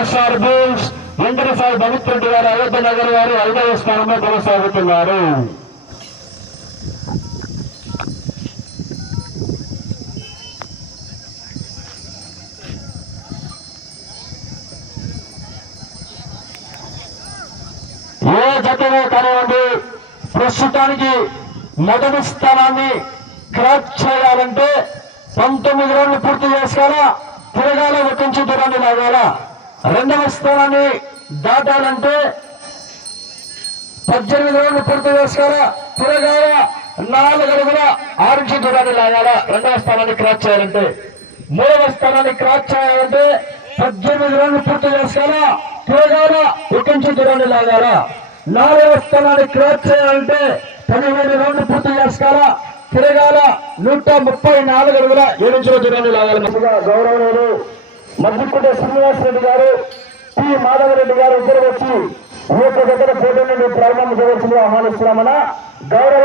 YSR bulls Venkatasai Bhavith Reddy గారు అయోధ్య నగర్ వారు ఐదవ స్థానంలో కొనసాగుతున్నారు. ఏ జతలో కానివ్వండి ప్రస్తుతానికి మొదటి స్థానాన్ని క్రాక్ చేయాలంటే పంతొమ్మిది రోజులు పూర్తి చేసుకోవాలా? తిరగాల ఒక్కించి దూరాన్ని లాగాల? రెండవ స్థానాన్ని దాటాలంటే పద్దెనిమిది రోజులు పూర్తి చేసుకోవాలా? తిరగాల నాలుగు అడుగుల ఆరుంచి దూరాన్ని లాగాలా? రెండవ స్థానాన్ని క్రాస్ చేయాలంటే. మూడవ స్థానాన్ని క్రాస్ చేయాలంటే పద్దెనిమిది రోజులు పూర్తి చేసుకోవాలా? ఒక ఒక్కించి దూరాన్ని లాగాలా? నాలుగవ స్థానాన్ని క్రాస్ చేయాలంటే పదిహేను రోజులు పూర్తి చేసుకోవాలా? తిరగాల నూట ముప్పై నాలుగు అడుగుల ఏడించుల దూరాన్ని లాగాలి. మంచిగా మద్దికుంట శ్రీనివాస్ రెడ్డి గారు పి. మాధవరెడ్డి గారు ఇద్దరు వచ్చి ఈ యొక్క దగ్గర పోటీ నుండి ప్రారంభం చేయవలసిందిగా ఆహ్వానిస్తున్నామన్న గౌరవ